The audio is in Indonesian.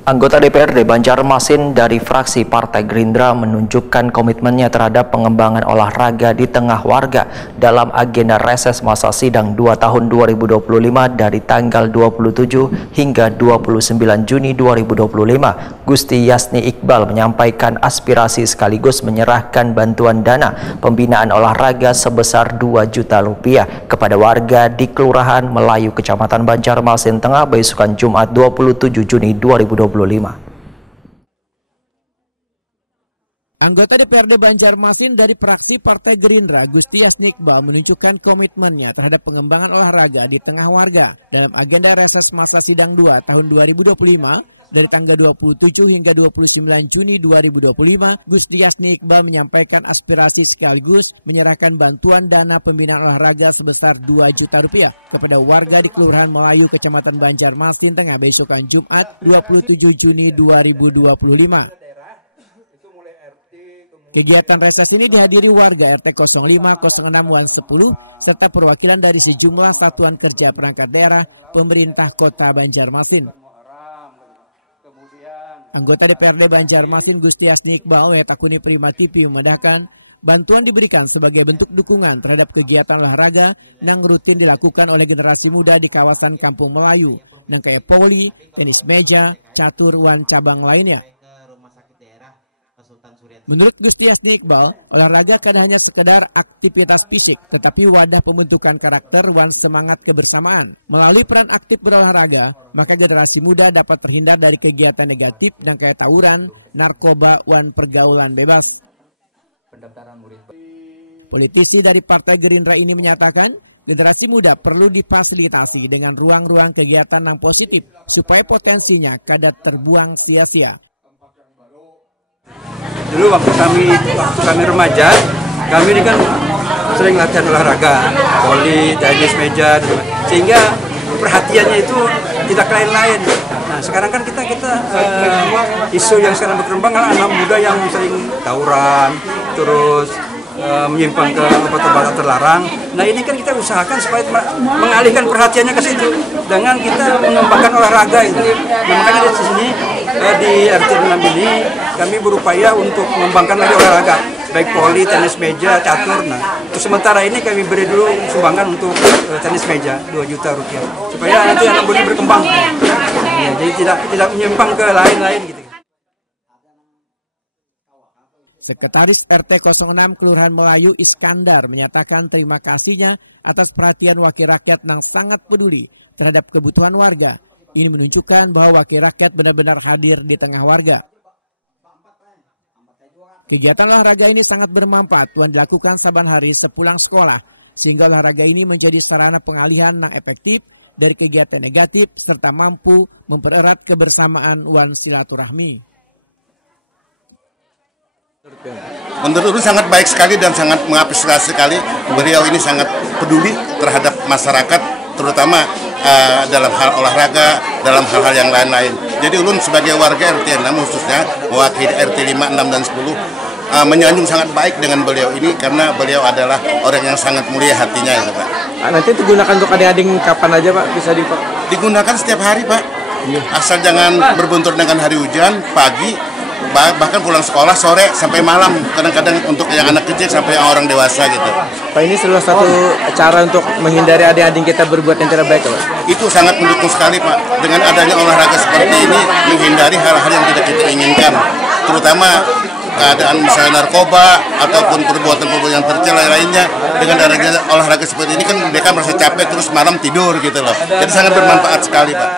Anggota DPRD Banjarmasin dari fraksi Partai Gerindra menunjukkan komitmennya terhadap pengembangan olahraga di tengah warga dalam agenda reses masa sidang 2 tahun 2025 dari tanggal 27 hingga 29 Juni 2025. Gusti Yasni Iqbal menyampaikan aspirasi sekaligus menyerahkan bantuan dana pembinaan olahraga sebesar 2 juta rupiah kepada warga di Kelurahan Melayu, Kecamatan Banjarmasin Tengah, besokan Jumat 27 Juni 2025. Anggota DPRD Banjarmasin dari fraksi Partai Gerindra, Gusti Yasni Iqbal menunjukkan komitmennya terhadap pengembangan olahraga di tengah warga dalam agenda reses masa sidang 2 tahun 2025 dari tanggal 27 hingga 29 Juni 2025. Gusti Yasni Iqbal menyampaikan aspirasi sekaligus menyerahkan bantuan dana pembinaan olahraga sebesar 2 juta rupiah kepada warga di Kelurahan Melayu, Kecamatan Banjarmasin Tengah, besokan Jumat 27 Juni 2025. Kegiatan reses ini dihadiri warga RT 05, 06, 10 serta perwakilan dari sejumlah satuan kerja perangkat daerah pemerintah Kota Banjarmasin. Anggota DPRD Banjarmasin Gusti Yasni Iqbal Wetakuni Prima TV memandahkan bantuan diberikan sebagai bentuk dukungan terhadap kegiatan olahraga yang rutin dilakukan oleh generasi muda di kawasan Kampung Melayu, yang kayak poli, tenis meja, catur, wan cabang lainnya. Menurut Gusti Yasni Iqbal, olahraga kan hanya sekedar aktivitas fisik, tetapi wadah pembentukan karakter wan semangat kebersamaan. Melalui peran aktif berolahraga, maka generasi muda dapat terhindar dari kegiatan negatif dan kayak tawuran, narkoba, wan pergaulan bebas. Politisi dari Partai Gerindra ini menyatakan, generasi muda perlu difasilitasi dengan ruang-ruang kegiatan yang positif, supaya potensinya kada terbuang sia-sia. Dulu waktu kami remaja, kami ini kan sering latihan olahraga, voli, tenis meja, sehingga perhatiannya itu tidak lain-lain. Nah sekarang kan kita isu yang sekarang berkembang adalah anak muda yang sering tawuran, terus menyimpang ke obat-obatan terlarang. Nah ini kan kita usahakan supaya mengalihkan perhatiannya ke situ dengan kita mengembangkan olahraga itu. Nah makanya di sini di RT 6 ini kami berupaya untuk mengembangkan lagi olahraga, baik voli, tenis meja, catur. Nah untuk sementara ini kami beri dulu sumbangan untuk tenis meja 2 juta rupiah supaya nanti anak muda berkembang. Ya, jadi tidak menyimpang ke lain-lain gitu. Sekretaris RT 06 Kelurahan Melayu Iskandar menyatakan terima kasihnya atas perhatian wakil rakyat yang sangat peduli terhadap kebutuhan warga. Ini menunjukkan bahwa wakil rakyat benar-benar hadir di tengah warga. Kegiatan olahraga ini sangat bermanfaat dan dilakukan saban hari sepulang sekolah, sehingga olahraga ini menjadi sarana pengalihan yang efektif dari kegiatan negatif serta mampu mempererat kebersamaan wan silaturahmi. Menurut sangat baik sekali dan sangat mengapresiasi sekali. Beliau ini sangat peduli terhadap masyarakat, terutama dalam hal olahraga, dalam hal-hal yang lain-lain. Jadi ulun sebagai warga RT 6 khususnya mewakili RT 5, 6, dan 10 menyanjung sangat baik dengan beliau ini karena beliau adalah orang yang sangat mulia hatinya ya Pak. Nanti digunakan untuk adik-adik kapan aja Pak? Bisa digunakan setiap hari Pak. Asal jangan berbentur dengan hari hujan, pagi, bahkan pulang sekolah sore sampai malam, kadang-kadang untuk yang anak kecil sampai yang orang dewasa gitu. Pak, ini salah satu cara untuk menghindari adik-adik kita berbuat yang tidak baik Pak? Itu sangat mendukung sekali Pak. Dengan adanya olahraga seperti ini menghindari hal-hal yang tidak kita inginkan, terutama keadaan misalnya narkoba ataupun perbuatan-perbuatan yang tercela lainnya. Dengan adanya olahraga seperti ini kan mereka merasa capek terus malam tidur gitu loh. Jadi sangat bermanfaat sekali Pak.